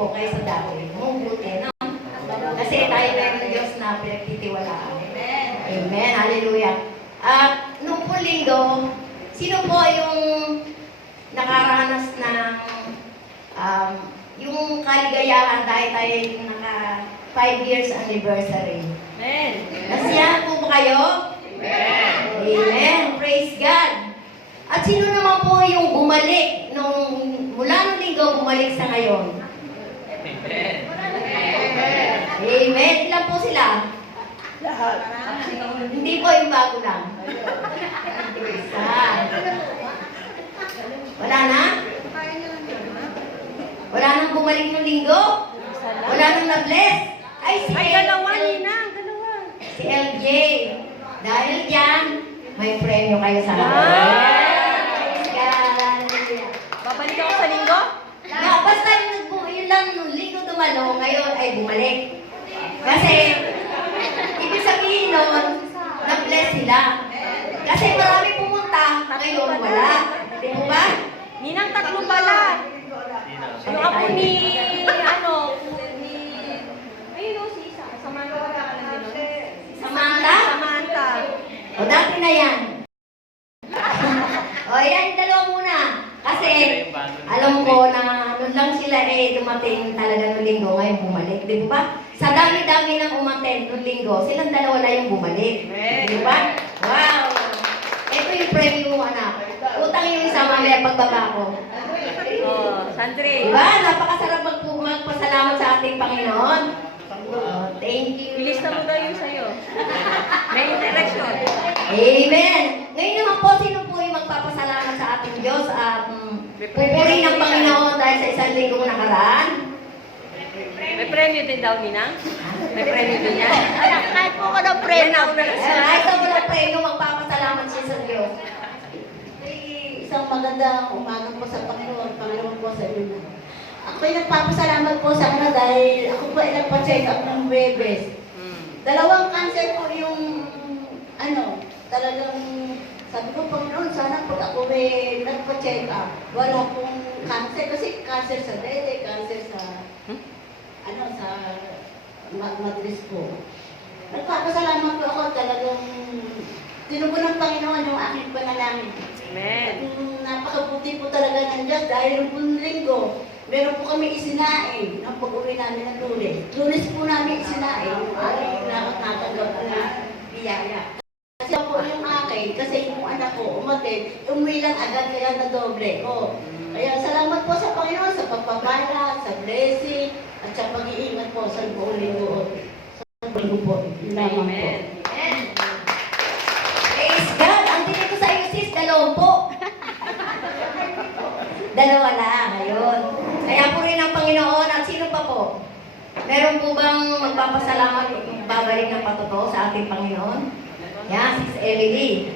po kaysa dati. Mabuti, no? Kasi tayo meron ng Diyos na pinagtitiwalaan. Amen. Amen. Hallelujah. At nung po linggo, sino po yung nakaranas ng yung kaligayahan dahil tayo yung naka 5 years anniversary? Amen. Nasiyahan po ba kayo? Amen. Amen. Praise God. At sino naman po yung bumalik mula nung linggo bumalik sa ngayon? Amen. Amen. Ilan po sila? Lahat. Hindi po yung bago lang. Isa. Wala na? Wala nang bumalik ng linggo? Wala nang na-bless? Ay, si Dalawa, LJ. Ninang. Dalawa. Si LJ. Dahil dyan, may premyo kayo sa akin. Praise God. Hallelujah. Babalik ako sa linggo? Basta yun lang nung linggo dumalo, ngayon ay bumalik. Kasi, ibig sabihin nun, na-bless sila. Kasi marami pumunta, ngayon wala. Di mo ba? Ninang, tatlo pala. Yung ako ni, ayun o, si Isa. Samantha. Samantha? Samantha. O, dati na yan. O, yan, yung dalawa muna. Kasi, alam ko na nun lang sila dumating talaga nung linggo, ngayon bumalik. Di ba? Sa dami-dami ng umattend nung linggo, silang dalawa lang yung bumalik. Di ba? Wow! Ito yung premyo mo, anak. Utang yung isa mamaya pagbaba ko. Oh, Sandri. Diba? Napakasarap magpasalamat sa ating Panginoon. Oh, thank you. Ilista mo daw yung sa'yo. May election. Amen. Ngayon naman po, sino po yung magpapasalamat sa ating Diyos at pupuri ng Panginoon dahil sa isang linggong nakaraan? May premyo din daw, Ninang? May premyo din yan? Kahit po ko ng premyo. Kahit sa walang premyo, magpapasalamat siya sa Diyos. Isang magandang umaga po sa Panginoon. Panginoon po sa inyo. Ako'y nagpapasalamat po sa kanya dahil ako po ay nagpa-check up ng Huwebes. Dalawang cancer po yung talagang sabi ko, Panginoon, sana pag ako may nagpa-check up, wala pong cancer. Kasi cancer sa dede, cancer sa sa madris po. Nagpapasalamat po ako talagang tinugon ng Panginoon yung aking panalangin. Amen. Napakabuti po talaga ng Diyos dahil yung linggo, meron po kami isinain ng pag-uwi namin ng Lunes. Lunes po namin isinain yung aking nakatanggap na biyaya. Kasi po yung akin, kasi yung anak ko umatid, umuwi lang agad kaya na doble ko. Kaya salamat po sa Panginoon sa pagpapala, sa blessing, at sa pag-iingat po sa buong linggo. Sa buong po. Lamang po. Amen. Praise God. Ang tingin ko sa iyo, sis, dalawang po. Dalawa lang, ayun. Kaya po rin ang Panginoon at sino pa po? Meron po bang magpapasalamat o babalik ng patotoo sa ating Panginoon? Yan, sis Emily.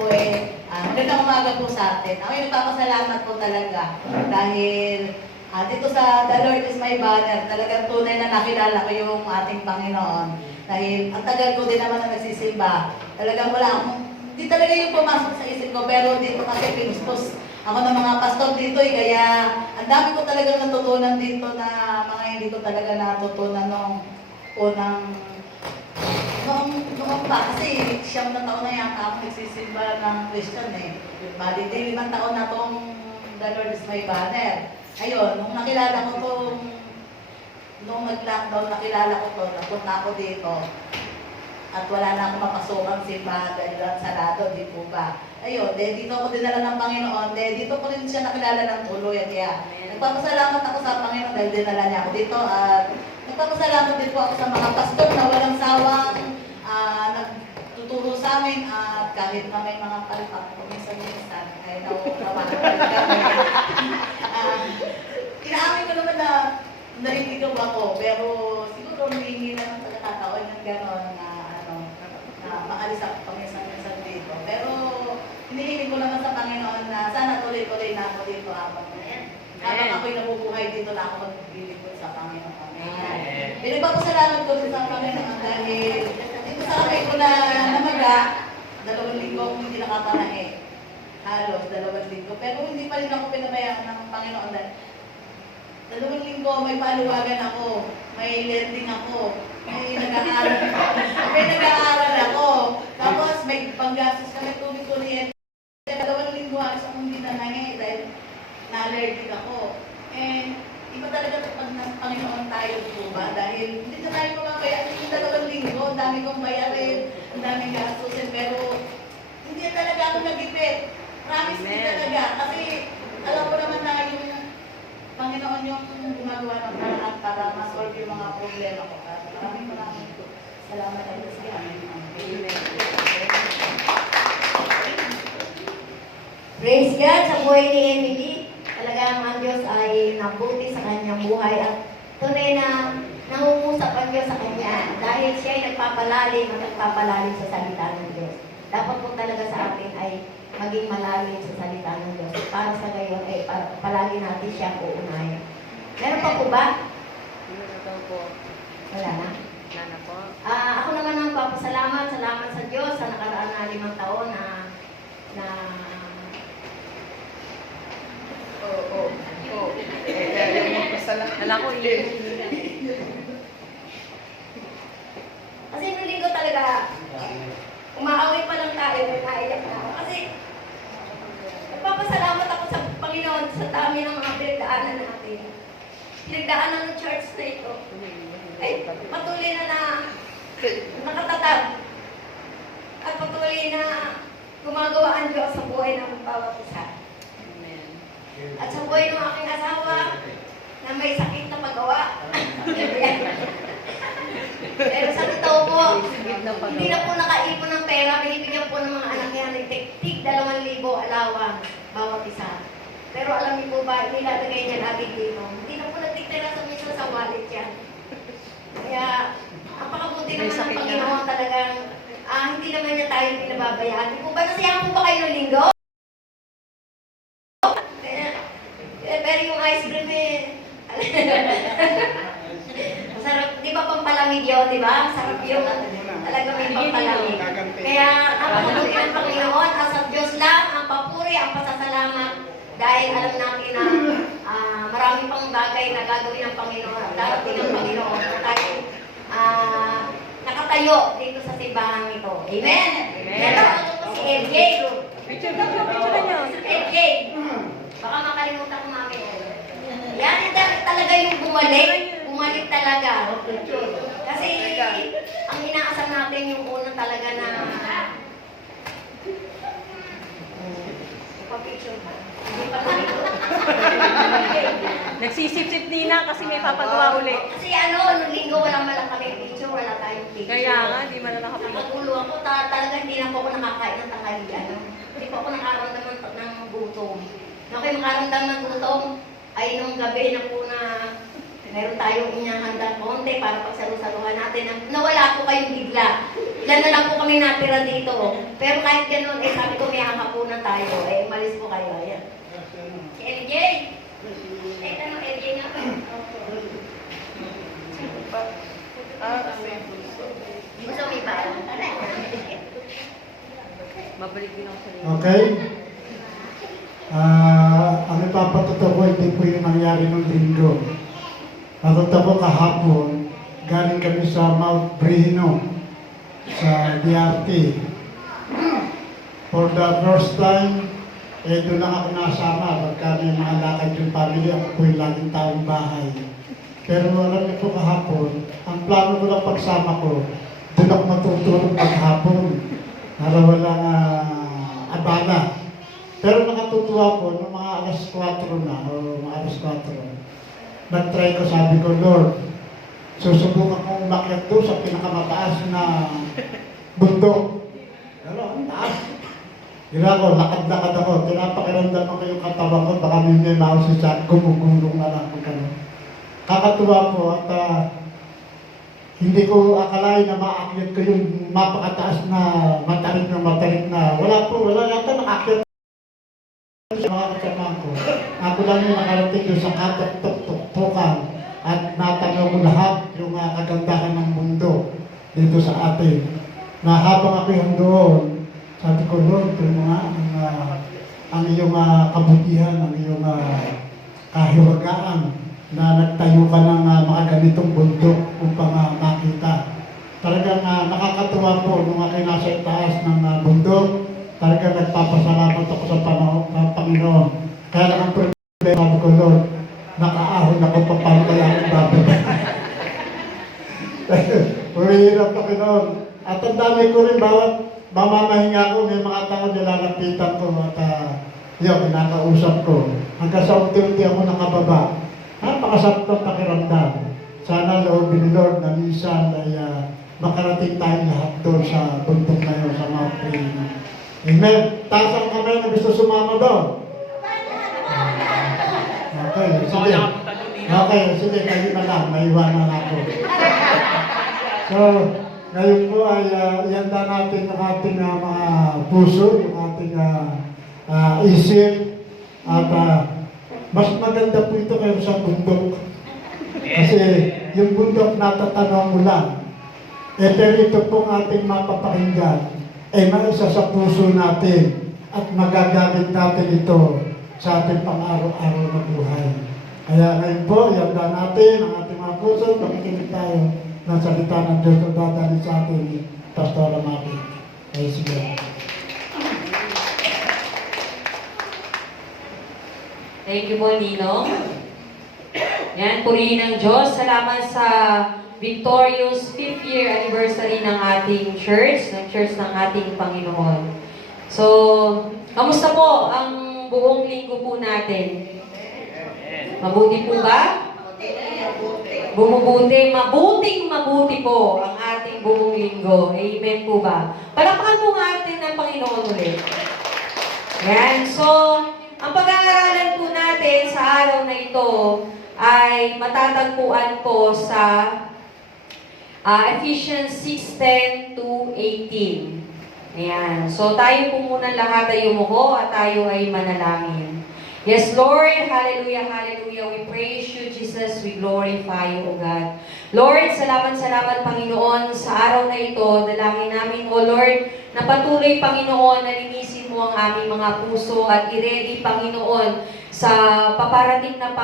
Po magandang umaga po sa atin. Ako yung nagpapasalamat po talaga dahil dito sa The Lord is my banner, talagang tunay na nakilala ko yung ating Panginoon. Dahil ang tagal ko din naman na nagsisimba. Talagang wala akong, hindi talaga yung pumasok sa isip ko, pero dito kasi pinustos ako ng mga pastor dito kaya ang dami ko talagang natutunan dito na mga hindi ko talaga natutunan nung unang noong pa, kasi 9 na taon na yata ako nagsisimba ng Christian Bali, 5 taon na tong The Lord is my banner. Ayun, nung nakilala ko nung nag-lockdown, nakilala ko to, napunta ako dito. At wala na akong mapasokang simbahan dahil sarado, di po ba? Ayun, dito ako dinala ng Panginoon, dito ko rin siya nakilala ng tuloy. Kaya nagpapasalamat ako sa Panginoon dahil dinala niya ako dito. At nagpapasalamat din po ako sa mga pastor na walang sawang nagtuturo sa amin. At kahit na may mga palpak ko minsan-minsan, ay nawawakan kami. Inaamin ko naman na naliligaw ako, pero siguro humingi na ng pagkakataon ng gano'n na maalis ako paminsan-minsan dito. Pero hinihiling ko naman sa Panginoon na sana tuloy-tuloy na ako dito habang ako'y nabubuhay dito na ako magbibigay sa Panginoon. Pinagpapasalamat ko din sa Panginoon dahil dito sa akin ko na namaga, 2 linggo akong hindi nakapanahe. halos 2 linggo. Pero hindi pa rin ako pinabayaan ng Panginoon dahil 2 linggo, may paluwagan ako, may lending ako, may nag-aaral ako. Tapos may panggastos kami tubig kuryente. 2 linggo halos akong hindi nanangi dahil na-allergic ako. Eh, iba talaga kapag ng Panginoon tayo po ba? Dahil hindi na tayo mababayaan yung 2 linggo, ang dami kong bayarin, ang daming gastusin, pero hindi talaga ako nagipit. Promise hindi talaga. Kasi alam ko naman na yung Panginoon yung gumagawa ng paraan para ma-solve yung mga problema ko. Maraming salamat tayo sa amin. Praise God sa buhay ni Emily. Talagang ang Diyos ay nabuti sa kanyang buhay at tunay na nangungusap ang Diyos sa kanya dahil siya ay nagpapalalim at nagpapalalim sa salita ng Diyos. Dapat po talaga sa atin ay maging malalim sa salita ng Diyos. Para sa ngayon ay palagi natin siyang uunahin. Meron pa po ba? Wala na. Wala na po. Ako naman ang papasalamat. Salamat sa Diyos sa nakaraan na 5 taon na Wala ko kasi nung linggo talaga, umaaway pa lang tayo, naiyak na ako. Kasi, nagpapasalamat ako sa Panginoon sa dami ng mga pinagdaanan natin. Pinagdaanan ng church na ito. Ay, patuloy na nakatatag. At patuloy na gumagawa ang Diyos sa buhay ng bawat isa. At sa buhay ng aking asawa, na may sakit na paggawa. Pero sa totoo po, hindi na po nakaipon ng pera, binibigyan po ng mga anak niya ng tig 2,000 allowance bawat isa. Pero alam niyo po ba, nilalagay niya lagi dito. Hindi na po nagtitira sa mismo sa wallet yan. Kaya, napakabuti naman ng Panginoon talagang, hindi naman niya tayo pinababayaan. Hindi po ba nasiyahan po ba kayo ng linggo? Pero yung ice cream masarap, di ba pampalamig yun, di ba? Masarap yung talaga may pampalamig. Kaya napakabuti ng Panginoon, as ang Diyos lang, ang papuri, ang pasasalamat. Dahil alam natin na marami pang bagay na gagawin ng Panginoon at darating ng Panginoon na tayo nakatayo dito sa simbahan ito. Amen? Pero ako po si LJ. Picture nyo. LJ. Baka makalimutan ko mami. Yan talaga yung bumalik talaga. Kasi ang inaasam natin yung unang talaga na pa-picture ba? Hindi pa Nagsisip-sip Nina kasi may papagawa uli. Kasi nung linggo walang kami picture, wala tayong picture. Kaya nga, di man na nakapagod. Nagulo ako, talaga hindi na po ako nakakain ng tanghalian. Hindi po ako nakaramdaman ng gutom. Nung ako'y makaramdam ng gutom, ay nung gabi na po na meron tayong inahanda konti para pagsalusaluhan natin. Nawala po kayong bigla. Ilan na lang po kami natira dito. Pero kahit ganun, sabi ko may hakapunan tayo. Umalis po kayo. Ayan. Si LJ. Tanong LJ nga pa. Gusto mo iba? Mabalik din ako sa rin. Okay? Ang ipapatuto ko, hindi po yung nangyari ng linggo. Natuto ko kahapon, galing kami sa Mount Brihino, sa DRT. For the first time, doon lang ako nasama. Pagka may mga lakad yung family, ako po yung laging taong bahay. Pero alam niyo po kahapon, ang plano ko lang pagsama ko, doon ako matutulog paghapon. Para walang abala. Pero nakatutuwa po, nung mga alas 4 na, o mga alas 4, nag-try ko, sabi ko, Lord, susubukan kong umakyat doon sa pinakamataas na bundok. Pero, ang taas. Gila ko, lakad-lakad ako, tinapakiramdaman ko yung katawan ko, baka may mouse siya, gumugulong na lang kung gano'n. Kakatuwa po at hindi ko akalain na maakyat ko yung mapakataas na matarik na. Wala yata nakakyat sa mga kasama ko. Ako lang yung nakarating doon sa katok-tok-tuktukan at natanaw ko lahat yung kagandahan ng mundo dito sa atin. Na habang ako yung doon, sabi ko, Lord, ito mo nga, ang iyong kabutihan, ang iyong kahiwagaan na nagtayo ka ng mga ganitong bundok upang makita. Talagang nakakatuwa po nung ako'y nasa taas ng bundok. Talagang nagpapasalamat ako sa Panginoon. Kaya lang ang problema ko, Lord, nakaahon ako pa paano kaya akong bababa. Mahirap, Panginoon. At ang dami ko rin, bawat mamamahinga ko, may mga tao nilalapitan ko at yun, kinakausap ko. Hanggang sa unti-unti ako nakababa. Napakasarap ng pakiramdam. Sana loobin ni Lord na minsan ay makarating tayong lahat doon sa bundok na yun, sa Mount Rainier. Amen. Taas ang kamay na gusto sumama doon. Okay, sige. Okay, sige, kayo na lang. Naiwanan ako. So, ngayon po ay ihanda natin ang ating mga puso, yung ating isip. At mas maganda po ito kayo sa bundok. Kasi yung bundok natatanaw mo lang. Pero ito pong ating mapapakinggan ay maisa sa puso natin at magagamit natin ito sa ating pang-araw-araw na buhay. Kaya ngayon po, ihanda natin ang ating mga puso, makikinig tayo ng salita ng Diyos na dadali sa atin, Pastor Amati. Ay sige. Thank you po, Ninong. Yan, purihin ng Diyos. Salamat sa victorious 5th year anniversary ng ating church, ng church ng ating Panginoon. So, kamusta po ang buong linggo po natin? Mabuti po ba? Bumubuti. Mabuting-mabuti po ang ating buong linggo. Amen po ba? Palakpakan po natin ng Panginoon ulit. Yan. So, ang pag-aaralan po natin sa araw na ito ay matatagpuan po sa Ephesians 6:10 to 18. Ayan. So, tayo po muna lahat ay umuho at tayo ay manalangin. Yes, Lord. Hallelujah, hallelujah. We praise you, Jesus. We glorify you, O God. Lord, salamat, Panginoon, sa araw na ito. Dalangin namin, O Lord, na patuloy, Panginoon, na linisin mo ang aming mga puso at i-ready, Panginoon, sa paparating na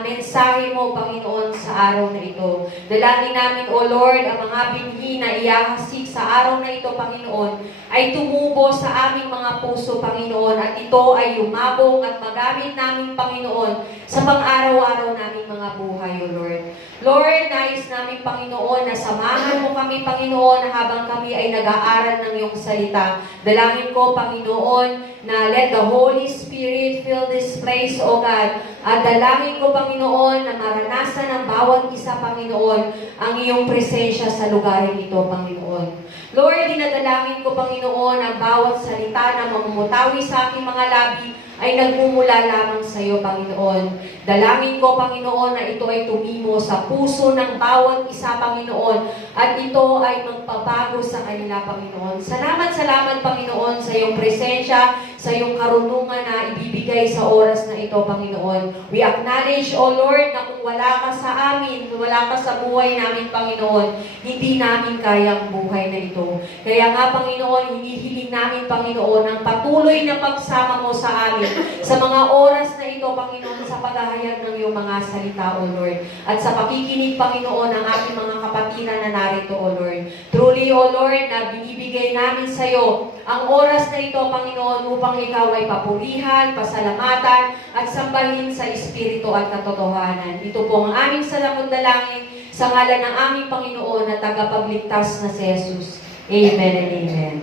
mensahe mo, Panginoon, sa araw na ito. Dalangin namin, O Lord, ang mga binhi na iyahasik sa araw na ito, Panginoon, ay tumubo sa aming mga puso, Panginoon, at ito ay lumabong at magamit namin, Panginoon, sa pang-araw-araw naming mga buhay, O Lord. Lord, nais namin, Panginoon, na samahan mo kami, Panginoon, habang kami ay nag-aaral ng iyong salita. Dalangin ko, Panginoon, na let the Holy Spirit fill this place, O God. At dalangin ko, Panginoon, na maranasan ng bawat isa, Panginoon, ang iyong presensya sa lugarin ito, Panginoon. Lord, dinadalangin ko, Panginoon, ang bawat salita na mamumutawi sa aking mga labi ay nagmumula lamang sa iyo, Panginoon. Dalangin ko, Panginoon, na ito ay tumimo sa puso ng bawat isa, Panginoon, at ito ay magpabago sa kanila, Panginoon. Salamat, Panginoon, sa iyong presensya, sa iyong karunungan na ibibigay sa oras na ito, Panginoon. We acknowledge, O Lord, na kung wala ka sa amin, wala ka sa buhay namin, Panginoon, hindi namin kayang buhay na ito. Kaya nga, Panginoon, hinihiling namin, Panginoon, ang patuloy na pagsama mo sa amin sa mga oras na ito, Panginoon, sa paghahayag ng iyong mga salita, O Lord. At sa pakikinig, Panginoon, ng ating mga kapatiran na narito, O Lord. Truly, O Lord, na binibigay namin sa iyo ang oras na ito, Panginoon, upang ikaw ay papurihan, pasalamatan, at sambahin sa Espiritu at katotohanan. Ito po ang aming salamot dalangin sa ngalan ng aming Panginoon na tagapagligtas na si Jesus. Amen and amen.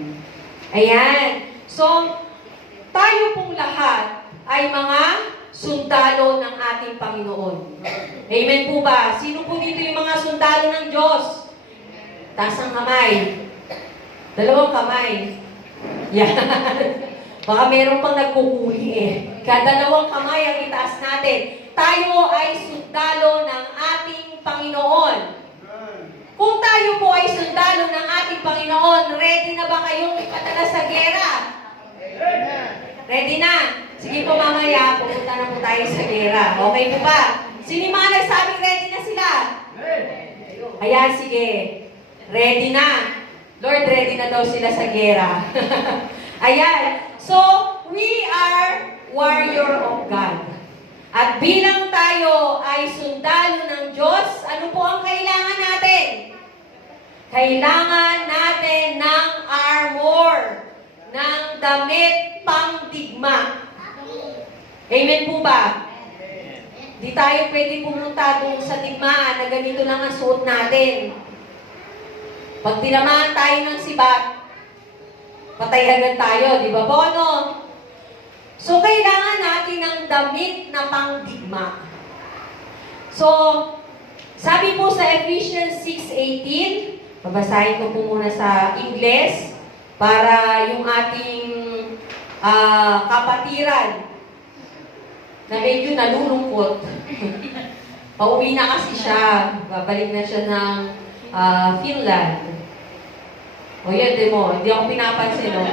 Ayan. So, tayo pong lahat ay mga sundalo ng ating Panginoon. Amen po ba? Sino po dito yung mga sundalo ng Diyos? Taas ang kamay. Dalawang kamay. Yan. Baka meron pang nagkukuli eh. Kaya dalawang kamay ang itaas natin. Tayo ay sundalo ng ating Panginoon. Kung tayo po ay sundalo ng ating Panginoon, ready na ba kayong ipadala sa gera? Ready na? Sige po mamaya, pupunta na po tayo sa gera. Okay po ba? Sino yung mga nagsabing ready na sila? Ayan, sige. Ready na. Lord, ready na daw sila sa gera. Ayan. So, we are warrior of God. At bilang tayo ay sundalo ng Diyos, ano po ang kailangan natin? Kailangan natin ng armor, ng damit pangdigma. Amen po ba? Di tayo pwede pumunta doon sa digmaan na ganito lang ang suot natin. Pag tinamaan tayo ng sibat, patay agad tayo, di ba po? Ano? So, kailangan natin ng damit na pangdigma. So, sabi po sa Ephesians 6:18, babasahin ko po muna sa Ingles para yung ating kapatiran na medyo nalulungkot. Pauwi na kasi siya. Babalik na siya ng Finland. O yan, di mo. Hindi ako pinapansin, no?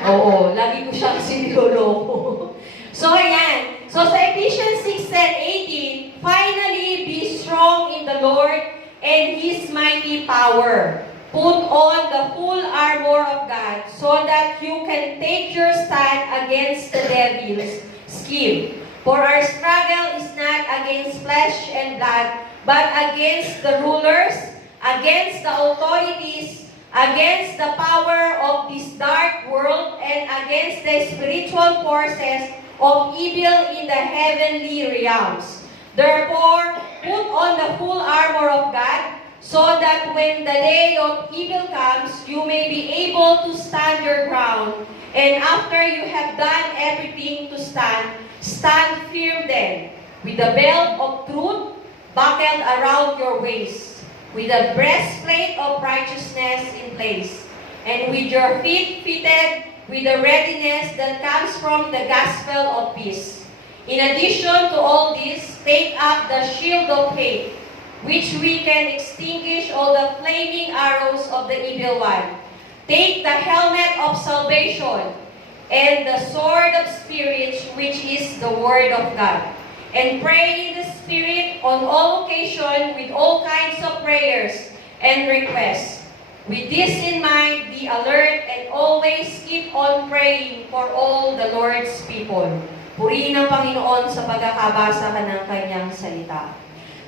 Oo, lagi ko siya kasi niloloko. So, ayan. So, sa Ephesians 6:10-18, finally, be strong in the Lord and His mighty power. Put on the full armor of God so that you can take your stand against the devil's scheme. For our struggle is not against flesh and blood, but against the rulers, against the authorities, against the power of this dark world, and against the spiritual forces of evil in the heavenly realms. Therefore, put on the full armor of God, so that when the day of evil comes, you may be able to stand your ground. And after you have done everything to stand, stand firm then, with the belt of truth buckled around your waist, with the breastplate of righteousness in place, and with your feet fitted with the readiness that comes from the gospel of peace. In addition to all this, take up the shield of faith, which we can extinguish all the flaming arrows of the evil one. Take the helmet of salvation and the sword of Spirit, which is the word of God. And pray in the Spirit on all occasions with all kinds of prayers and requests. With this in mind, be alert and always keep on praying for all the Lord's people. Purihin ang Panginoon sa pagkakabasa ng kanyang salita.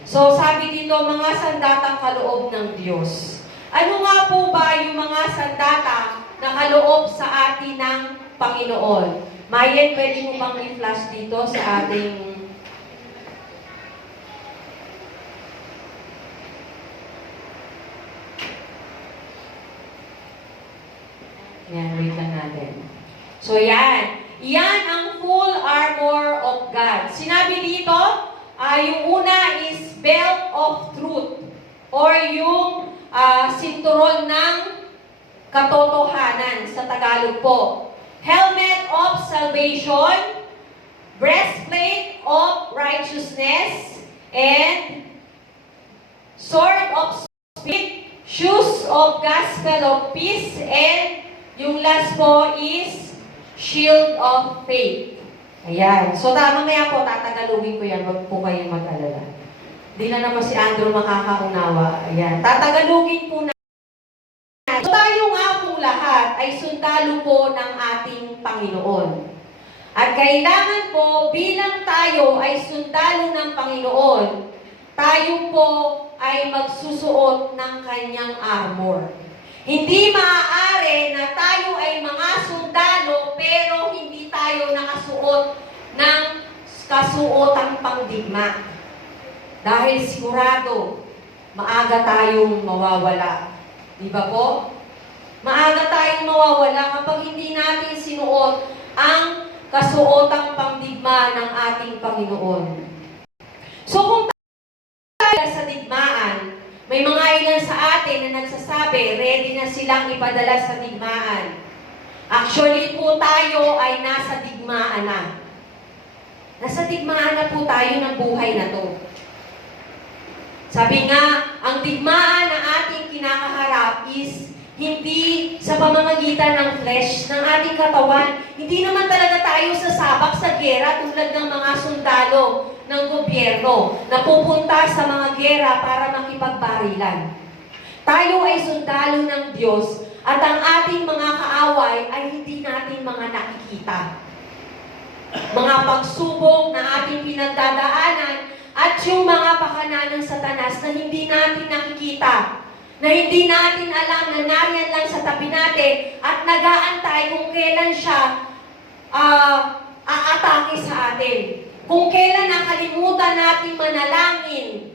So, sabi dito, mga sandatang kaloob ng Diyos. Ano nga po ba yung mga sandata na kaloob sa atin ng Panginoon? Mayen, pwede mo bang i-flash dito sa ating... Yan, wait lang natin. So, yan. Yan ang full armor of God. Sinabi dito, yung una is belt of truth or yung sinturon ng katotohanan sa Tagalog po. Helmet of salvation, breastplate of righteousness, and sword of spirit, shoes of gospel of peace, and yung last po is shield of faith. Ayan. So, mamaya po, tatagalugin ko yan. Huwag po kayong mag-alala. Di na naman si Andrew makakaunawa. Ayan. Tatagalugin po na. So, tayo nga po lahat ay sundalo po ng ating Panginoon. At kailangan po, bilang tayo ay sundalo ng Panginoon, tayo po ay magsusuot ng kanyang armor. Hindi maaari na tayo ay mga sundalo pero hindi tayo nakasuot ng kasuotang pangdigma. Dahil sigurado, maaga tayong mawawala. Di ba po? Maaga tayong mawawala kapag hindi natin sinuot ang kasuotang pangdigma ng ating Panginoon. So kung tayo sa digmaan, may mga ilan sa atin na nagsasabi, ready na silang ipadala sa digmaan. Actually po tayo ay nasa digmaan na. Nasa digmaan na po tayo ng buhay na to. Sabi nga, ang digmaan na ating kinakaharap is hindi sa pamamagitan ng flesh, ng ating katawan. Hindi naman talaga tayo sasabak sa gera tulad ng mga sundalo ng gobyerno na pupunta sa mga gera para makipagbarilan. Tayo ay sundalo ng Diyos at ang ating mga kaaway ay hindi natin ating mga nakikita. Mga pagsubok na ating pinagdadaanan at yung mga pakana ng Satanas na hindi natin nakikita, na hindi natin alam na nariyan lang sa tabi natin at nag-aantay kung kailan siya aatake sa atin. Kung kailan nakalimutan natin manalangin,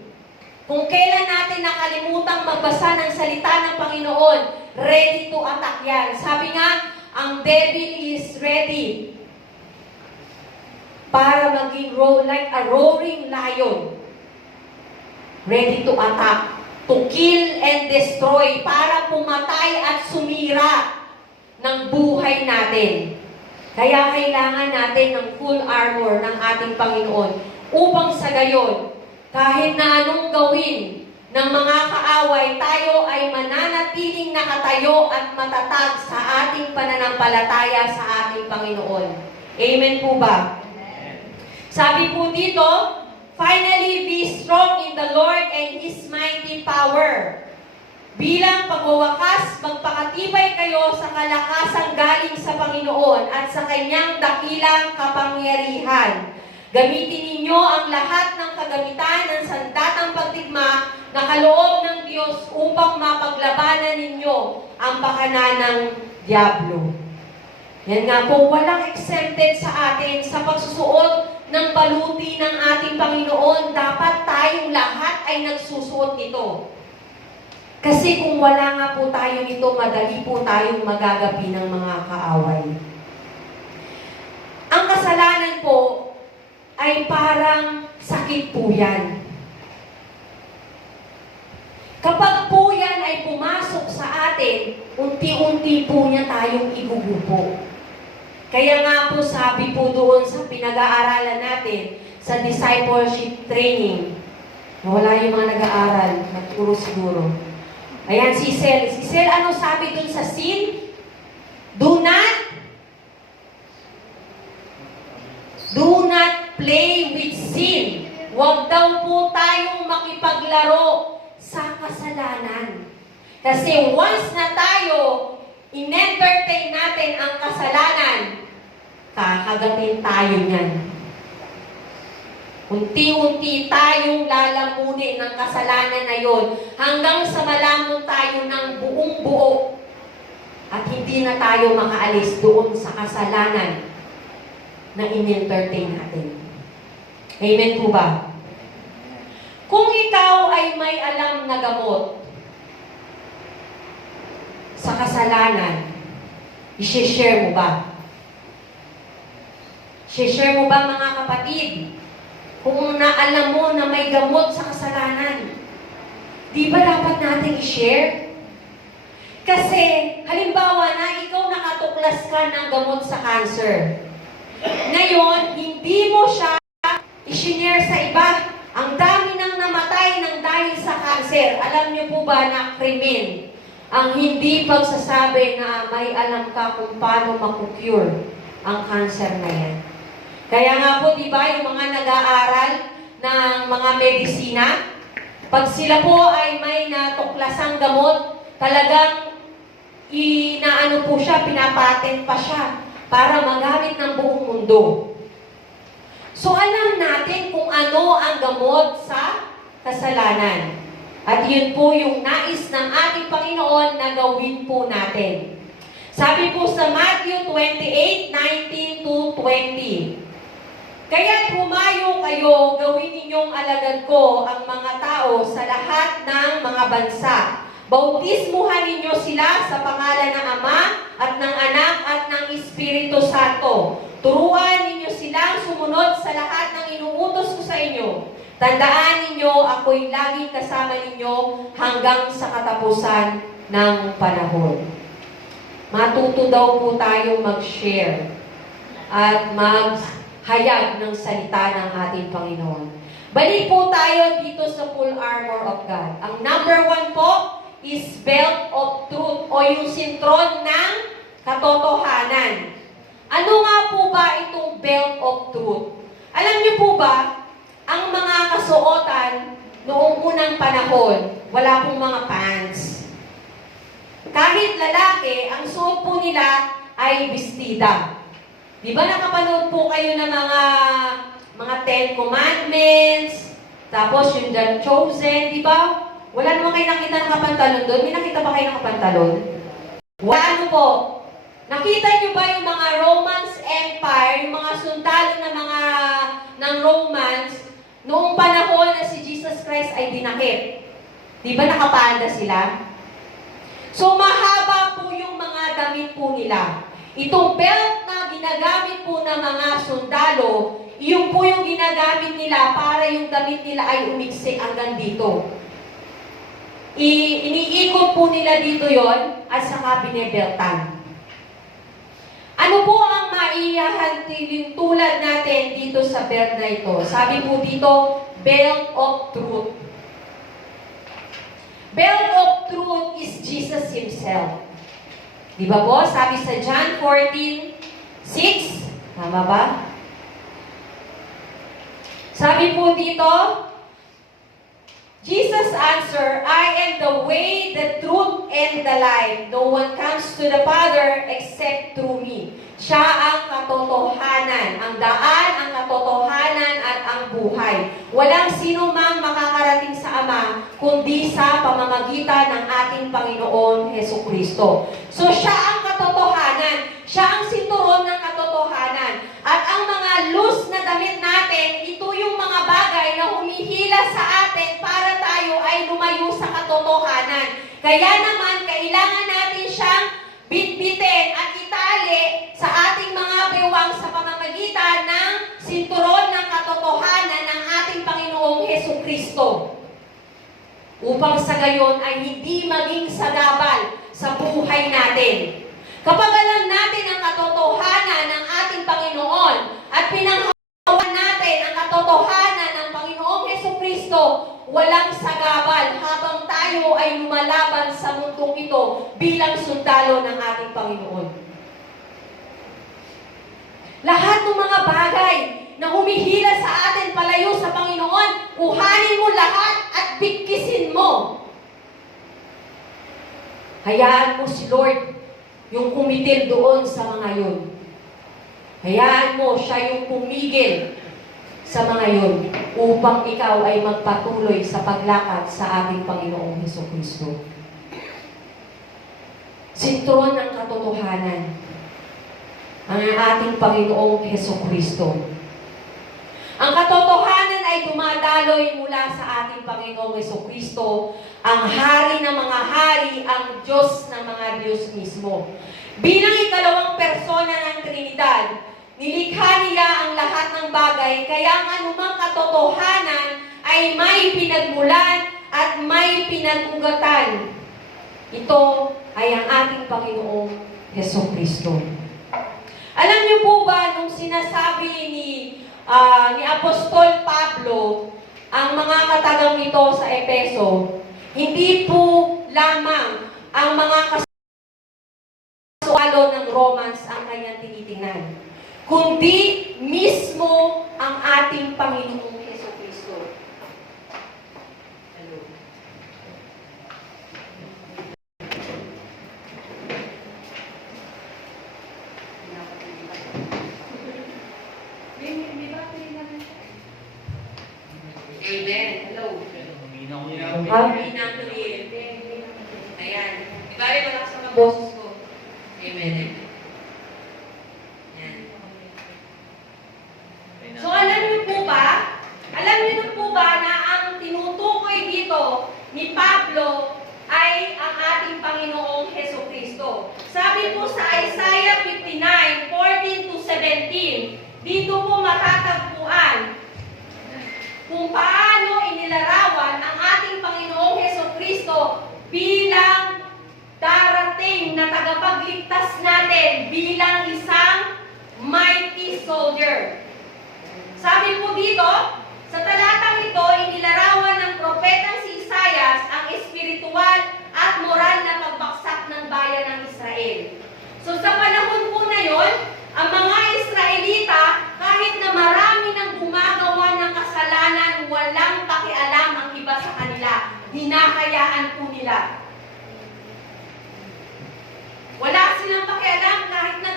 kung kailan natin nakalimutan magbasa ng salita ng Panginoon, ready to attack yan. Sabi nga, ang devil is ready para maging like a roaring lion. Ready to attack, to kill and destroy, para pumatay at sumira ng buhay natin. Kaya kailangan natin ng full armor ng ating Panginoon upang sa gayon, kahit na anong gawin ng mga kaaway, tayo ay mananatiling nakatayo at matatag sa ating pananampalataya sa ating Panginoon. Amen po ba? Sabi po dito, finally be strong in the Lord and His mighty power. Bilang pagwawakas, magpakatibay kayo sa kalakasang galing sa Panginoon at sa Kanyang dakilang kapangyarihan. Gamitin ninyo ang lahat ng kagamitan ng sandatang pagdigma na kaloob ng Diyos upang mapaglabanan ninyo ang pakana ng Diablo. Yan nga po, walang exempted sa atin sa pagsusuot ng baluti ng ating Panginoon. Dapat tayong lahat ay nagsusuot nito. Kasi kung wala nga po tayo nito, madali po tayong magagabi ng mga kaaway. Ang kasalanan po ay parang sakit po yan. Kapag po yan ay pumasok sa atin, unti-unti po niya tayong igugupo. Kaya nga po sabi po doon sa pinag-aaralan natin sa discipleship training, wala yung mga nag-aaral, nagturo siguro. Ayan, si Sel. Si Sel, ano sabi dun sa sin? Do not play with sin. Huwag daw po tayong makipaglaro sa kasalanan. Kasi once na tayo in-entertain natin ang kasalanan, kakagatin tayo niyan. Unti-unti tayong lalamunin ng kasalanan na yon hanggang sa malamon tayo ng buong buo at hindi na tayo makaalis doon sa kasalanan na in-entertain natin. Amen po ba? Kung ikaw ay may alam na gamot sa kasalanan, i-share mo ba? I-share mo ba mga kapatid? Kung naalam mo na may gamot sa kasalanan, di ba dapat natin i-share? Kasi, halimbawa na ikaw nakatuklas ka ng gamot sa cancer. Ngayon, hindi mo siya i-share sa iba. Ang dami nang namatay ng dahil sa cancer. Alam niyo po ba na krimen ang hindi pagsasabi na may alam ka kung paano makukure ang cancer na yan? Kaya nga po, di ba, yung mga nag-aaral ng mga medisina, pag sila po ay may natuklasang gamot, talagang inaano po siya, pinapatent pa siya para magamit ng buong mundo. So alam natin kung ano ang gamot sa kasalanan. At yun po yung nais ng ating Panginoon na gawin po natin. Sabi po sa Matthew 28:19-20, kaya't humayo kayo, gawin ninyong alagad ko ang mga tao sa lahat ng mga bansa. Bautismuhan ninyo sila sa pangalan ng Ama at ng Anak at ng Espiritu Santo. Turuan ninyo silang sumunod sa lahat ng inuutos ko sa inyo. Tandaan ninyo, ako'y laging kasama ninyo hanggang sa katapusan ng panahon. Matuto daw po tayong mag-share at maghayag ng salita ng ating Panginoon. Balik po tayo dito sa full armor of God. Ang number 1 po is belt of truth o yung sintron ng katotohanan. Ano nga po ba itong belt of truth? Alam niyo po ba, ang mga kasuotan noong unang panahon, wala pong mga pants. Kahit lalaki, ang suot po nila ay bestida. Di ba nakapanood po kayo ng mga Ten Commandments, tapos yung The Chosen, di ba? Wala naman kayo nakita nakapantalon doon. May nakita ba kayo nakapantalon? Wala ano po. Nakita niyo ba yung mga Romans Empire, yung mga sundalo ng Romans, noong panahon na si Jesus Christ ay dinakip? Di ba nakapanda sila? So mahaba po yung mga damit po nila. Itong belt na ginagamit po ng mga sundalo, yun po yung ginagamit nila para yung damit nila ay umiksi hanggang dito. Iniikot po nila dito yon at saka binebeltan. Ano po ang maihahantilin tulad natin dito sa belt na ito? Sabi po dito, belt of truth. Belt of truth is Jesus Himself. Di ba po? Sabi sa John 14:6. Tama ba? Sabi po dito, Jesus answered, I am the way, the truth, and the life. No one comes to the Father except through me. Siya ang katotohanan, ang daan, ang katotohanan, at ang buhay. Walang sino mang makakarating sa Ama, kundi sa pamamagitan ng ating Panginoon Hesukristo. So siya ang katotohanan. Siya ang sinturon ng katotohanan. At ang mga loose na damit natin, ito yung mga bagay na humihila sa atin para tayo ay lumayo sa katotohanan. Kaya naman, kailangan natin siyang bitbitin at itali sa ating mga bewang sa pamamagitan ng sinturon ng katotohanan ng ating Panginoong Hesukristo. Upang sa gayon ay hindi maging sagabal sa buhay natin. Kapag alam natin ang katotohanan ng ating Panginoon at pinanghawakan natin ang katotohanan ng Panginoong Hesukristo, walang sagabal habang tayo ay lumalaban sa mundong ito bilang sundalo ng ating Panginoon. Lahat ng mga bagay na humihila sa atin palayo sa Panginoon, kuhanin mo lahat at bigkisin mo. Hayaan mo si Lord yung kumitil doon sa mga yun. Hayaan mo siya yung pumigil sa mga yun upang ikaw ay magpatuloy sa paglakad sa ating Panginoong Hesukristo. Sintron ng katotohanan ang ating Panginoong Hesukristo. Ang katotohanan ay dumadaloy mula sa ating Panginoong Hesukristo, ang hari ng mga hari, ang Diyos ng mga Diyos mismo. Bilang ikalawang persona ng Trinidad, nilikha niya ang lahat ng bagay, kaya ang anumang katotohanan ay may pinagmulan at may pinagugatan. Ito ay ang ating Panginoong Hesukristo. Alam niyo po ba, nung sinasabi ni Apostol Pablo ang mga katagang nito sa Efeso, hindi po lamang ang mga kasualo ng Romans ang kanyang tinitingnan, kundi mismo ang ating Panginoong Hesukristo. Hello. Amen. Hello. Happy na to live. Ayan. Diba rin malakas ang boses ko? Amen. Ayan. So alam niyo po ba na ang tinutukoy dito ni Pablo ay ang ating Panginoong Hesukristo. Sabi po sa Isaiah 59:14-17, dito po matatagpuan kung paano inilarawan ang ating Panginoong Hesukristo bilang darating na tagapagligtas natin, bilang isang mighty soldier. Sabi po dito, sa talatang ito, inilarawan ng propetang si Isaias ang espiritual at moral na pagbaksak ng bayan ng Israel. So sa panahon po na yon, ang mga Israelita, kahit na marami nang gumagawa ng kasalanan, walang pakialam ang iba sa kanila. Hinahayaan po nila. Wala silang pakialam kahit na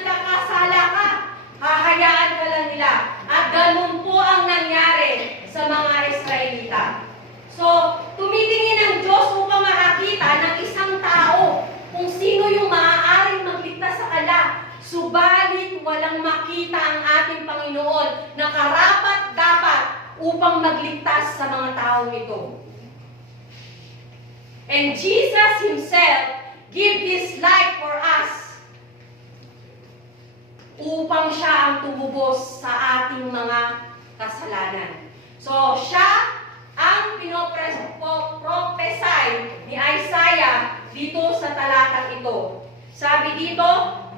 na karapat-dapat upang magligtas sa mga taong ito. And Jesus Himself give His life for us upang siya ang tumubos sa ating mga kasalanan. So, siya ang pinopropesay ni Isaiah dito sa talatang ito. Sabi dito,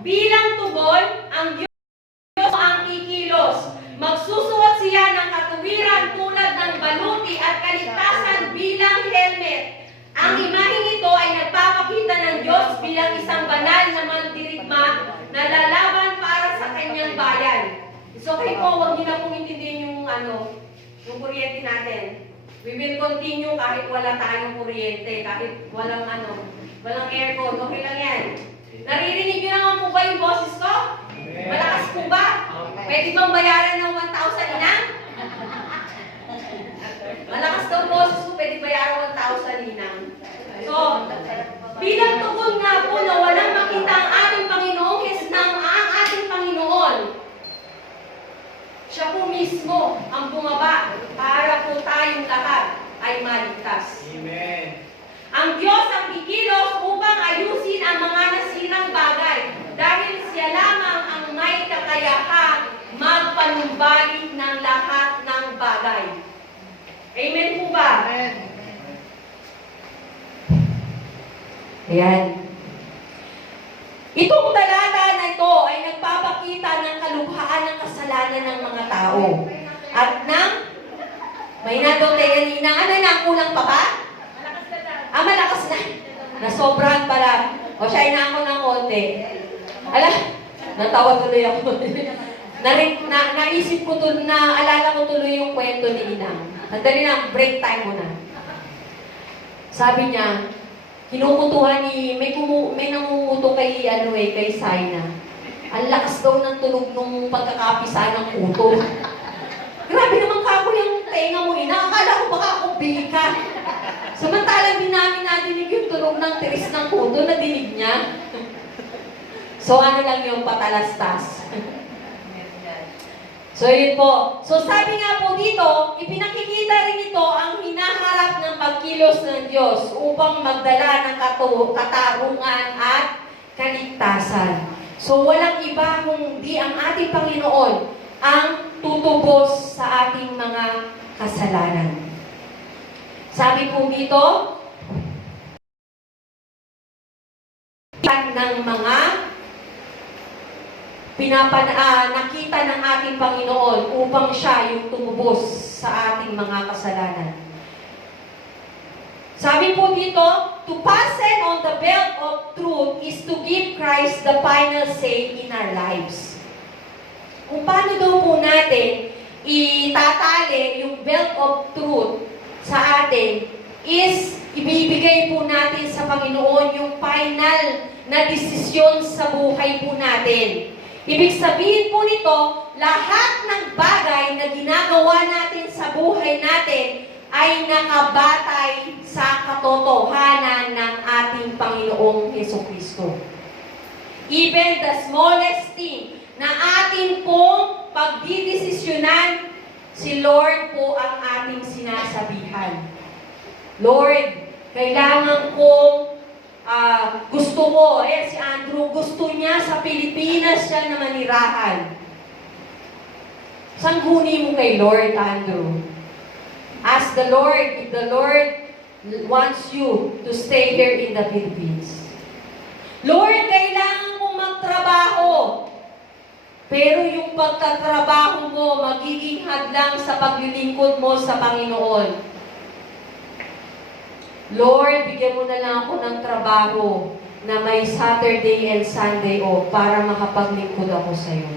bilang tugon, ang Diyos ang kikilos. Magsusuot siya ng katuwiran tulad ng baluti at kaligtasan bilang helmet. Ang imaheng ito ay nagpapakita ng Diyos bilang isang banal na mandirigma na lalaban para sa kanyang bayan. So kayo po, huwag niyo na pong intindihin yung kuryente natin. We will continue kahit wala tayong kuryente, kahit walang walang aircon, okay lang yan. Naririnig niyo naman po ba yung boses ko? Malakas po ba? Pwede bang bayaran ng 1,000 inang? Malakas daw boses ko, pwede bayaran 1,000 inang. So, bilang tugon nga po na walang makita ang ating Panginoong ang ating Panginoon, siya po mismo ang bumaba para po tayong lahat ay maligtas. Amen. Ang Diyos ang kikilos upang ayusin ang mga nasirang bagay dahil siya lamang ang may kakayahang magpanumbalik ng lahat ng bagay. Amen po ba? Amen. Ayan. Itong talata na ito ay nagpapakita ng kalughaan ng kasalanan ng mga tao. At may nadote na kulang pa ba? Malakas na. Nasobrahan pala. O siya ay na ako ng konti. Natawa tuloy ako. Naisip ko naalala ko tuloy yung kwento ni Inang. Sandali lang, break time muna. Sabi niya, kinukutuhan may namumuto kay Saina. Ang lakas daw ng tunog nung pagkakapisa ng kuto. Grabe naman kako yung tenga mo, Ina. Akala ko baka akong ka. Samantalang din namin nadinig yung tunog ng tiris ng kuto, nadinig niya. So lang yung patalastas. So yun po. So sabi nga po dito, ipinakikita rin ito ang hinaharap ng pagkilos ng Diyos upang magdala ng katarungan at kaligtasan. So walang iba kundi ang ating Panginoon ang tutubos sa ating mga kasalanan. Sabi po dito, ng mga nakita ng ating Panginoon upang siya yung tumubos sa ating mga kasalanan. Sabi po dito, to fasten on the belt of truth is to give Christ the final say in our lives. Kung paano daw po natin itatali yung belt of truth sa atin is ibibigay po natin sa Panginoon yung final na desisyon sa buhay po natin. Ibig sabihin po nito, lahat ng bagay na ginagawa natin sa buhay natin ay nakabatay sa katotohanan ng ating Panginoong Hesukristo. Even the smallest thing na atin pong pagdidesisyonan, si Lord po ang ating sinasabihan. Lord, kailangan kong gusto ko, si Andrew, gusto niya sa Pilipinas siya na manirahan. Sangguni mo kay Lord, Andrew. Ask the Lord if the Lord wants you to stay here in the Philippines. Lord, kailangan mo magtrabaho. Pero yung pagtatrabaho mo, magiging hadlang sa paglilingkod mo sa Panginoon. Lord, bigyan mo na lang ako ng trabaho na may Saturday and Sunday off para makapaglingkod ako sa iyo.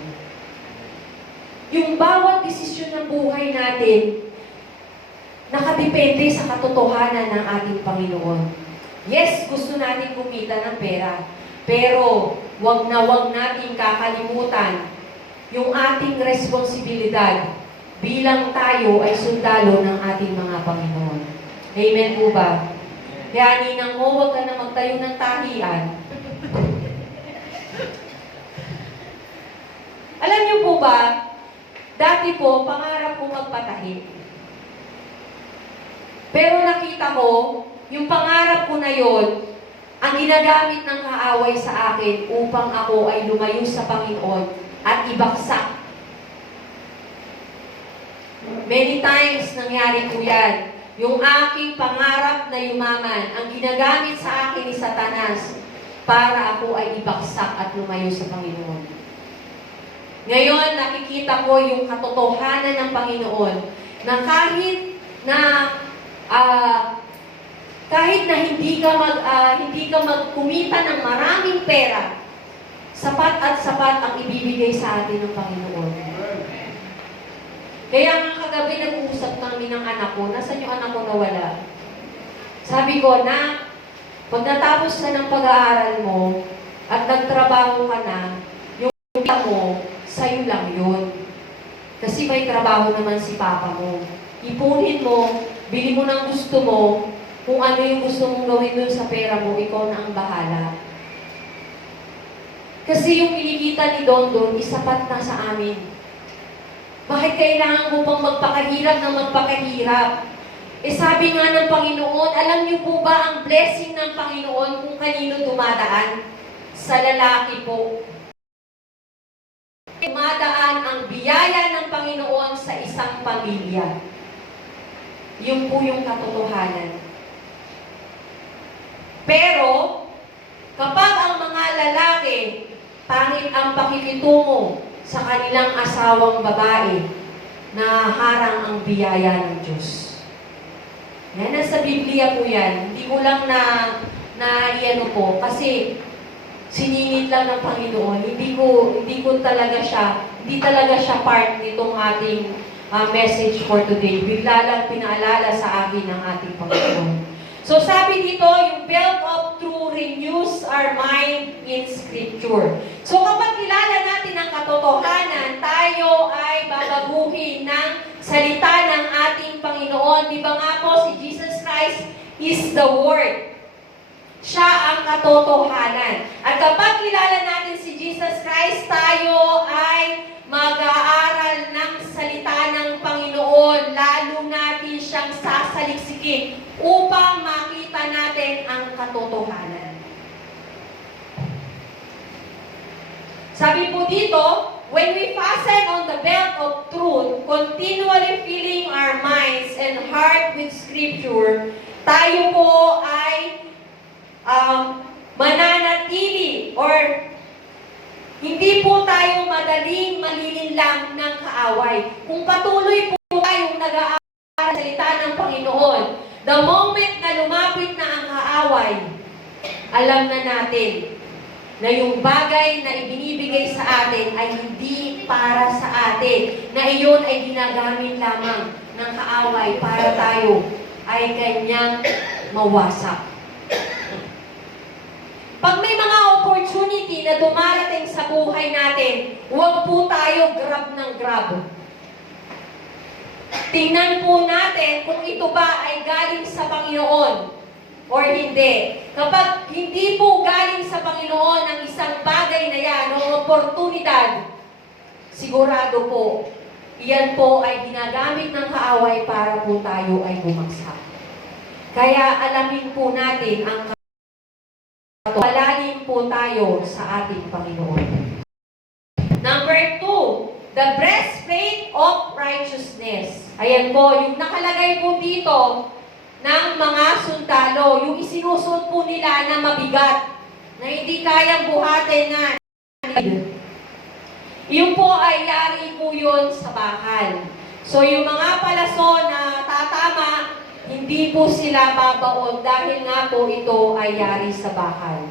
Yung bawat desisyon ng buhay natin, nakadepende sa katotohanan ng ating Panginoon. Yes, gusto natin kumita ng pera, pero wag natin kakalimutan yung ating responsibilidad bilang tayo ay sundalo ng ating mga Panginoon. Amen po ba? Kaya ninang mo, huwag ka na magtayo ng tahian. Alam niyo po ba, dati dati po, pangarap ko magpatahi. Pero nakita ko, yung pangarap ko na yon, ang ginagamit ng kaaway sa akin upang ako ay lumayo sa Panginoon at ibagsak. Many times nangyari po yan. Yung aking pangarap na yumaman, ang ginagamit sa akin ni Satanas para ako ay ibagsak at lumayo sa Panginoon. Ngayon, nakikita ko yung katotohanan ng Panginoon na kahit na hindi ka magkumita ng maraming pera, sapat at sapat ang ibibigay sa atin ng Panginoon. Kaya nga kagabi nag-uusap kami ng anak ko, nasan yung anak ko nawala? Sabi ko, na pag natapos ka ng pag-aaral mo at nagtrabaho ka na, yung pita mo, sa'yo lang yun. Kasi may trabaho naman si papa mo. Ipunin mo, bili mo ng gusto mo, kung ano yung gusto mong gawin dun sa pera mo, ikaw na ang bahala. Kasi yung kinikita ni Dondon, isapat na sa amin. Bakit kailangan mo pang magpakahirap na magpakahirap? Eh sabi nga ng Panginoon, alam niyo po ba ang blessing ng Panginoon kung kanino dumadaan? Sa lalaki po. Dumadaan ang biyaya ng Panginoon sa isang pamilya. Yun po yung katotohanan. Pero, kapag ang mga lalaki, pangit ang pakikitungo sa kanilang asawang babae, na harang ang biyaya ng Diyos. Yan, nasa Biblia po yan. Hindi ko lang iano po, kasi siningit lang ng Panginoon. Hindi talaga siya part nitong ating message for today. Bigla lang pinaalala sa akin ng ating Panginoon. So sabi dito, yung belt of truth renews our mind in Scripture. So kapag kilala natin ang katotohanan, tayo ay babaguhin ng salita ng ating Panginoon. Di ba nga po, si Jesus Christ is the Word. Siya ang katotohanan. At kapag kilala natin si Jesus Christ, tayo ay mag-aaral ng salita ng Panginoon. Lalo natin siyang sasaliksikin upang makita natin ang katotohanan. Sabi po dito, when we fasten on the belt of truth, continually filling our minds and heart with Scripture, tayo po ay mananatili or hindi po tayo madaling malilinlang ng kaaway. Kung patuloy po tayong nag-aaral sa salita ng Panginoon, the moment na lumapit na ang kaaway, alam na natin na yung bagay na ibinibigay sa atin ay hindi para sa atin, na iyon ay ginagamit lamang ng kaaway para tayo ay kanyang mawasak. Pag may mga opportunity na dumarating sa buhay natin, huwag po tayo grab ng grab. Tingnan po natin kung ito ba ay galing sa Panginoon or hindi. Kapag hindi po galing sa Panginoon ang isang bagay na yan o oportunidad, sigurado po, iyan po ay ginagamit ng kaaway para po tayo ay bumagsak. Kaya alamin po natin ang palalim po tayo sa ating Panginoon. Number 2, the breastplate of righteousness. Ayan po, yung nakalagay po dito ng mga sundalo, yung isinusuot po nila na mabigat, na hindi kayang buhatin na. Yung po ay yari po yun sa bakal. So yung mga palaso na tatama, hindi po sila babaon dahil nga po ito ay yari sa bakal.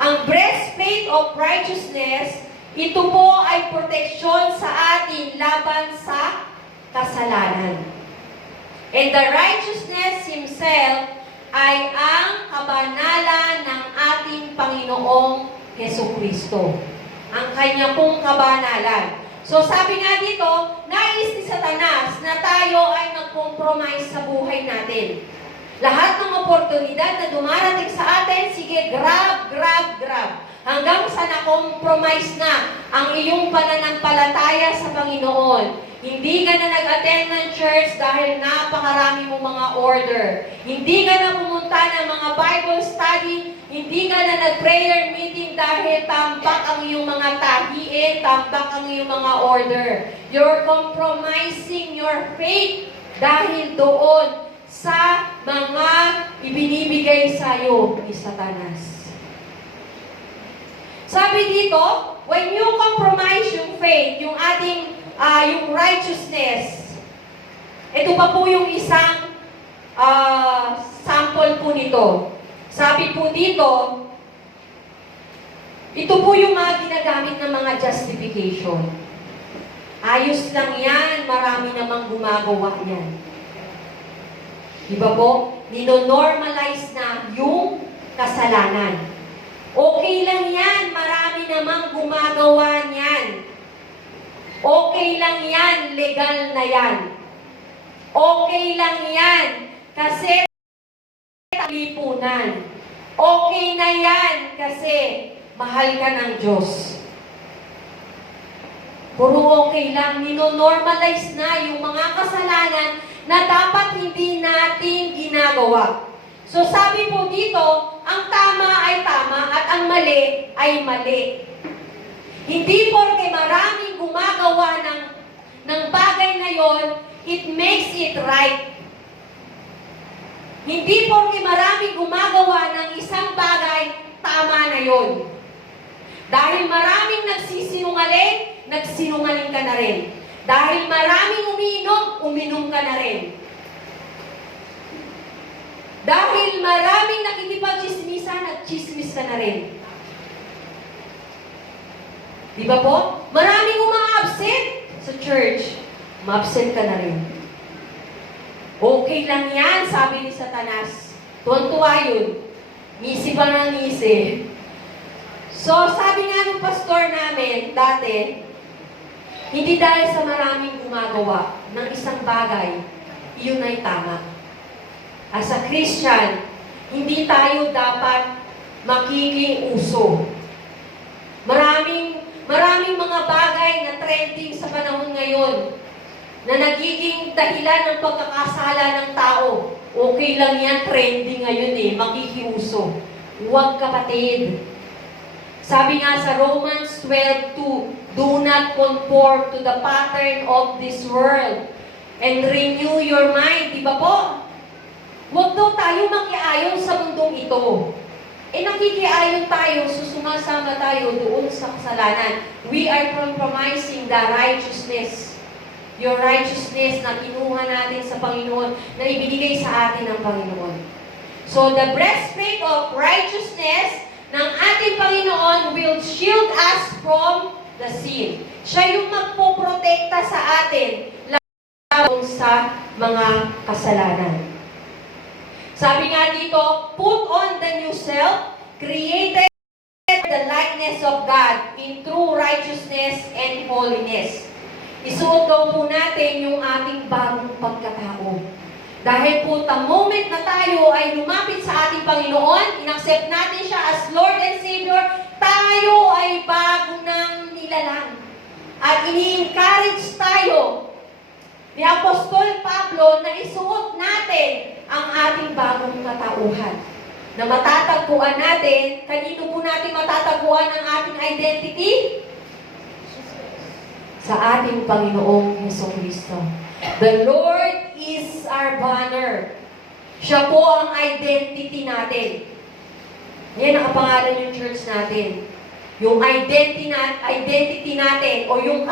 Ang breastplate of righteousness, ito po ay proteksyon sa atin laban sa kasalanan. And the righteousness Himself ay ang kabanalan ng ating Panginoong Jesucristo. Ang Kanya pong kabanalan. So sabi nga dito, nais ni Satanas na tayo ay mag-compromise sa buhay natin. Lahat ng oportunidad na dumarating sa atin, sige, grab. Hanggang sa na-compromise na ang iyong pananampalataya sa Panginoon. Hindi ka na nag-attend ng church dahil napakarami mo mga order. Hindi ka na pumunta ng mga Bible study. Hindi ka na nag-prayer meeting dahil tambak ang iyong mga tahiin, tambak ang iyong mga order. You're compromising your faith dahil doon sa mga ibinibigay sa iyo ni Satanas. Sabi dito, when you compromise yung faith, yung ating yung righteousness, ito pa po yung isang sample po nito. Sabi po dito, ito po yung mga ginagamit ng mga justification. Ayos lang yan, marami namang gumagawa yan. Diba po? Nino-normalize na yung kasalanan. Okay lang yan, marami namang gumagawa niyan. Okay lang yan, legal na yan. Okay lang yan, kasi lipunan. Okay na yan, kasi mahal ka ng Diyos. Puro okay lang, nino-normalize na yung mga kasalanan na dapat hindi natin ginagawa. So sabi po dito, ang tama ay tama at ang mali ay mali. Hindi porke maraming gumagawa ng bagay na yon, it makes it right. Hindi porke maraming gumagawa ng isang bagay, tama na yon. Dahil maraming nagsisinungaling, nagsinungaling ka na rin. Dahil maraming umiinom, uminom ka na rin. Dahil maraming nakikipag-chismisa, nag-chismis ka na rin. Di ba po? Maraming uma-absent sa church. Ma-absent ka na rin. Okay lang yan, sabi ni Satanas. Tuwan-tuwa yun. Ngisi pa ng ngisi. So, sabi nga ng pastor namin dati, hindi dahil sa maraming gumagawa ng isang bagay, iyon ay tama. As a Christian, hindi tayo dapat makikiuso. Maraming mga bagay na trending sa panahon ngayon na nagiging dahilan ng pagkakasala ng tao. Okay lang yan, trending ngayon makikiuso. Huwag kapatid. Sabi nga sa Romans 12:2, do not conform to the pattern of this world and renew your mind. Di ba po? Huwag daw tayo makiayon sa mundong ito. Nakikiayon tayo, susumasama tayo doon sa kasalanan. We are compromising the righteousness. Your righteousness na kinuha natin sa Panginoon, na ibinigay sa atin ng Panginoon. So, the breastplate of righteousness ng ating Panginoon will shield us from the sin. Siya yung magpoprotekta sa atin laban sa mga kasalanan. Sabi nga dito, put on the new self, created the likeness of God in true righteousness and holiness. Isuot daw po natin yung ating bagong pagkatao. Dahil po, the moment na tayo ay lumapit sa ating Panginoon, inaccept natin siya as Lord and Savior, tayo ay bago ng nilalang. At ini-encourage tayo ni Apostol Pablo na isuot natin ang ating bagong katauhan. Na matatagpuan natin, kanino po natin matatagpuan ang ating identity? Sa ating Panginoong Jesucristo. The Lord is our banner. Siya po ang identity natin. Yan ang pangalan yung church natin. Yung identity natin o yung